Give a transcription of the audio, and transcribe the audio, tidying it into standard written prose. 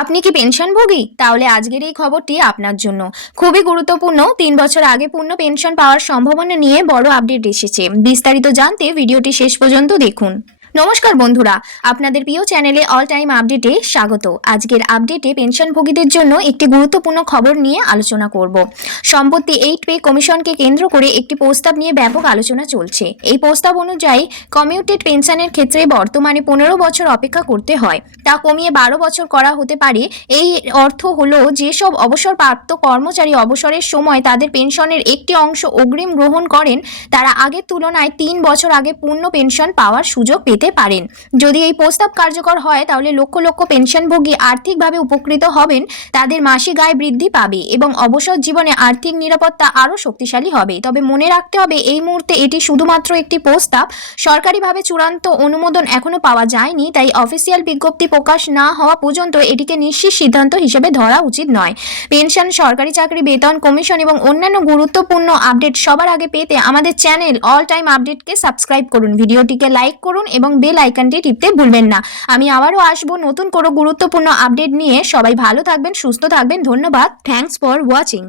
আপনি কি পেনশনভোগী? তাহলে আজকের এই খবরটি আপনার জন্য খুবই গুরুত্বপূর্ণ। ৩ বছর আগে পূর্ণ পেনশন পাওয়ার সম্ভাবনা নিয়ে বড় আপডেট এসেছে। বিস্তারিত জানতে ভিডিওটি শেষ পর্যন্ত দেখুন। নমস্কার বন্ধুরা, আপনাদের প্রিয় চ্যানেলে অল টাইম আপডেটে স্বাগত। আজকের আপডেটে পেনশনভোগীদের জন্য একটি গুরুত্বপূর্ণ খবর নিয়ে আলোচনা করব। সম্প্রতি 8 পে কমিশনকে কেন্দ্র করে একটি প্রস্তাব নিয়ে ব্যাপক আলোচনা চলছে। এই প্রস্তাব অনুযায়ী কমিউটেড পেনশনের ক্ষেত্রে বর্তমানে 15 বছর অপেক্ষা করতে হয়, তা কমিয়ে 12 বছর করা হতে পারে। এই অর্থ হলো যেসব অবসরপ্রাপ্ত কর্মচারী অবসরের সময় তাদের পেনশনের একটি অংশ অগ্রিম গ্রহণ করেন, তারা আগের তুলনায় 3 বছর আগে পূর্ণ পেনশন পাওয়ার সুযোগ পেতে পারেন। যদি এই প্রস্তাব কার্যকর হয় তাহলে লক্ষ লক্ষ পেনশনভোগী আর্থিকভাবে উপকৃত হবেন, তাদের মাসিক আয় বৃদ্ধি পাবে এবং অবসর জীবনে আর্থিক নিরাপত্তা আরও শক্তিশালী হবে। তবে মনে রাখতে হবে, এই মুহূর্তে এটি শুধুমাত্র একটি প্রস্তাব। সরকারিভাবে চূড়ান্ত অনুমোদন এখনো পাওয়া যায়নি, তাই অফিসিয়াল বিজ্ঞপ্তি প্রকাশ না হওয়া পর্যন্ত এটিকে নিশ্চিত সিদ্ধান্ত হিসেবে ধরা উচিত নয়। পেনশন, সরকারি চাকরি, বেতন কমিশন এবং অন্যান্য গুরুত্বপূর্ণ আপডেট সবার আগে পেতে আমাদের চ্যানেল অল টাইম আপডেটকে সাবস্ক্রাইব করুন, ভিডিওটিকে লাইক করুন এবং বেল আইকনটি টিপতে ভুলবেন না। আমি আবারও আসবো নতুন কোনো গুরুত্বপূর্ণ আপডেট নিয়ে। সবাই ভালো থাকবেন, সুস্থ থাকবেন। ধন্যবাদ। Thanks for watching.